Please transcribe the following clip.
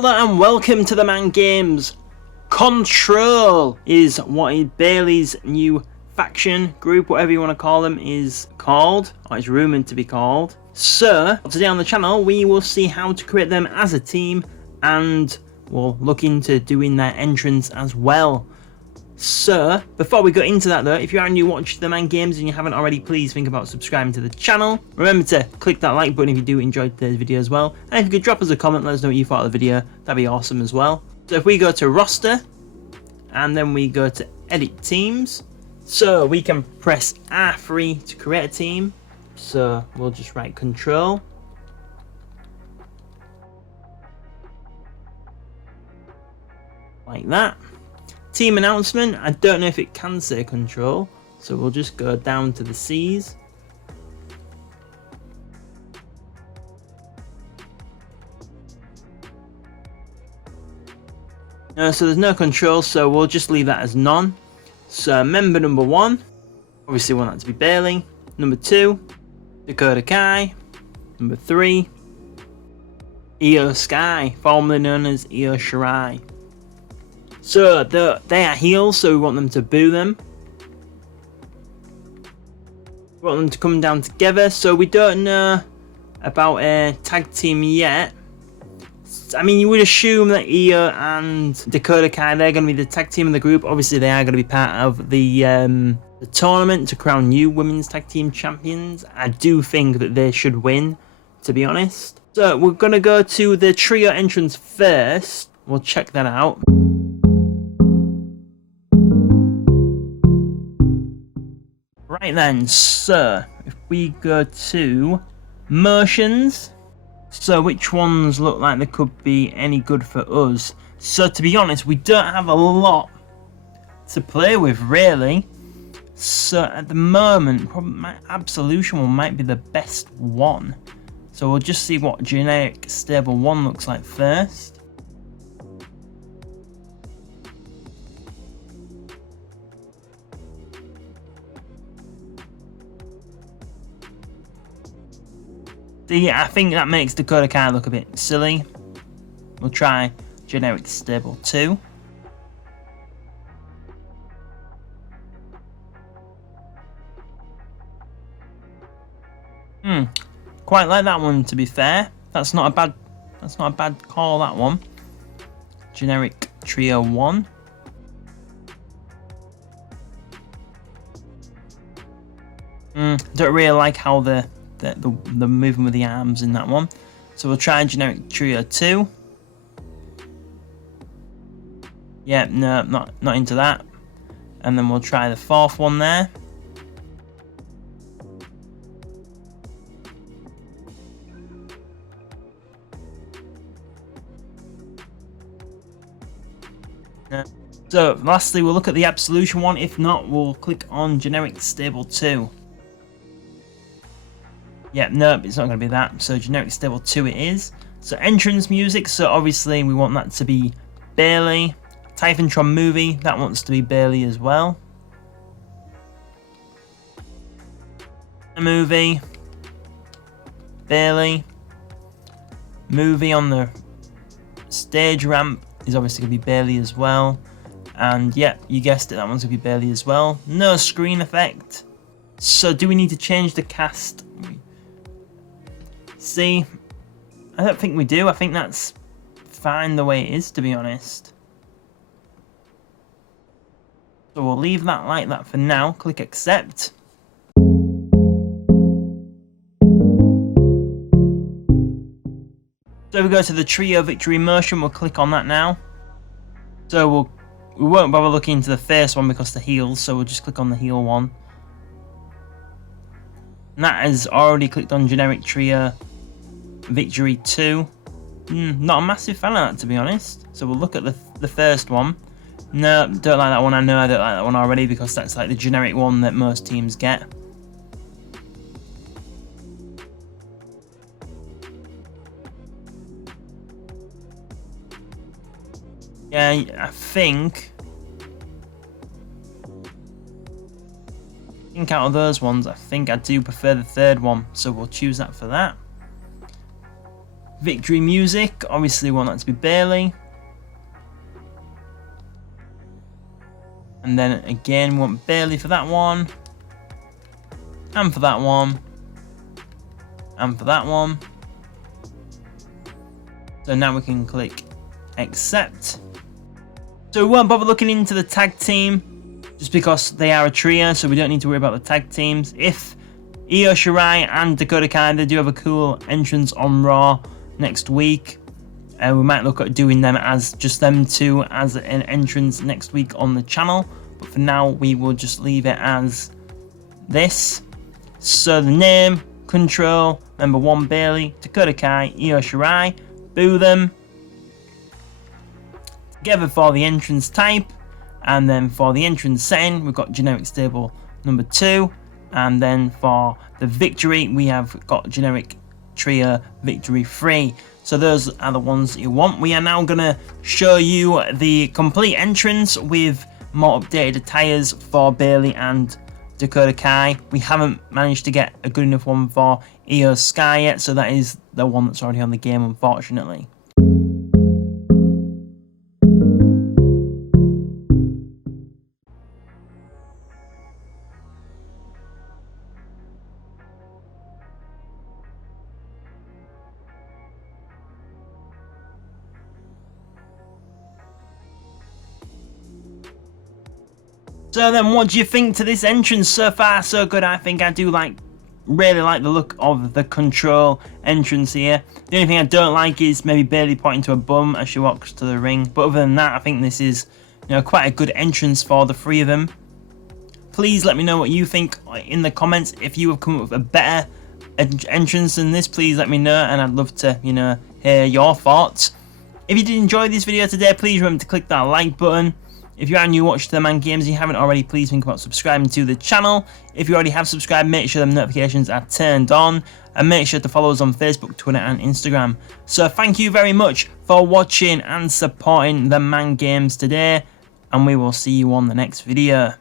Hello and welcome to the Man Games.Control is what Bayley's new faction group, whatever you want to call them, is called, or it's rumoured to be called. So, today on the channel we will see how to create them as a team and we'll look into doing their entrance as well. So, before we go into that though, if you are new watching The Man Games and you haven't already, please think about subscribing to the channel. Remember to click that like button if you do enjoy today's video as well. And if you could drop us a comment, let us know what you thought of the video, that'd be awesome as well. So if we go to roster, and then we go to edit teams, so we can press R3 to create a team. So we'll just write control. Like that. Team announcement, I don't know if it can say control, so we'll just go down to the C's. No, so there's no control, so we'll just leave that as none. So member number 1, obviously we want that to be Bayley. Number 2, Dakota Kai. Number 3, Io Sky, formerly known as Io Shirai. So they are heels, so we want them to boo them. We want them to come down together, so we don't know about a tag team yet. I mean, you would assume that Io and Dakota Kai, they're going to be the tag team in the group. Obviously, they are going to be part of the tournament to crown new women's tag team champions. I do think that they should win, to be honest. So we're going to go to the trio entrance first. We'll check that out. Right then, so if we go to motions, so which ones look like they could be any good for us? So to be honest, we don't have a lot to play with really. So at the moment, probably my Absolution one might be the best one. So we'll just see what generic stable 1 looks like first. See, I think that makes Dakota Kai look a bit silly. We'll try generic stable 2. Quite like that one, to be fair. That's not a bad call, that one. Generic trio 1. Don't really like how the movement with the arms in that one. So we'll try generic trio 2. Yeah, no, not into that. And then we'll try the 4th one there. So lastly, we'll look at the Absolution one. If not, we'll click on generic stable 2. Yeah, nope, it's not going to be that. So generic stable 2 it is. So entrance music, so obviously we want that to be Bayley. Typhon movie, that wants to be Bayley as well. Movie, Bayley. Movie on the stage ramp is obviously going to be Bayley as well. And yeah, you guessed it, that one's going to be Bayley as well. No screen effect. So do we need to change the cast? See, I don't think we do. I think that's fine the way it is, to be honest. So we'll leave that like that for now. Click accept. So we go to the trio victory motion. We'll click on that now. So we won't bother looking into the first one because the heels. So we'll just click on the heel one. And that has already clicked on generic trio victory 2. Not a massive fan of that, to be honest. So we'll look at the first one. No, don't like that one. I know I don't like that one already because that's like the generic one that most teams get. Yeah, I think out of those ones, I think I do prefer the third one, so we'll choose that for that. victory music. Obviously, we want that to be Bayley. And then again, we want Bayley for that one. And for that one. And for that one. So now we can click accept. So we won't bother looking into the tag team just because they are a trio, so we don't need to worry about the tag teams. If Io Shirai and Dakota Kai, they do have a cool entrance on Raw next week, we might look at doing them as just them two as an entrance next week on the channel. But for now, we will just leave it as this. So the name, Control, number 1 Bayley, Dakota Kai, Io Shirai, boo them. Together for the entrance type, and then for the entrance setting, we've got generic stable number 2, and then for the victory, we have got generic trio victory 3. So those are the ones that you want. We are now going to show you the complete entrance with more updated attires for Bayley and Dakota Kai. We haven't managed to get a good enough one for Io Sky yet, so that is the one that's already on the game, unfortunately. So then, what do you think to this entrance? So far, so good. I think I do really like the look of the Control entrance here. The only thing I don't like is maybe Bayley pointing to a bum as she walks to the ring. But other than that, I think this is, quite a good entrance for the 3 of them. Please let me know what you think in the comments. If you have come up with a better entrance than this, please let me know, and I'd love to, hear your thoughts. If you did enjoy this video today, please remember to click that like button. If you are new watching TheMan Games and you haven't already, please think about subscribing to the channel. If you already have subscribed, make sure the notifications are turned on. And make sure to follow us on Facebook, Twitter and Instagram. So thank you very much for watching and supporting TheMan Games today. And we will see you on the next video.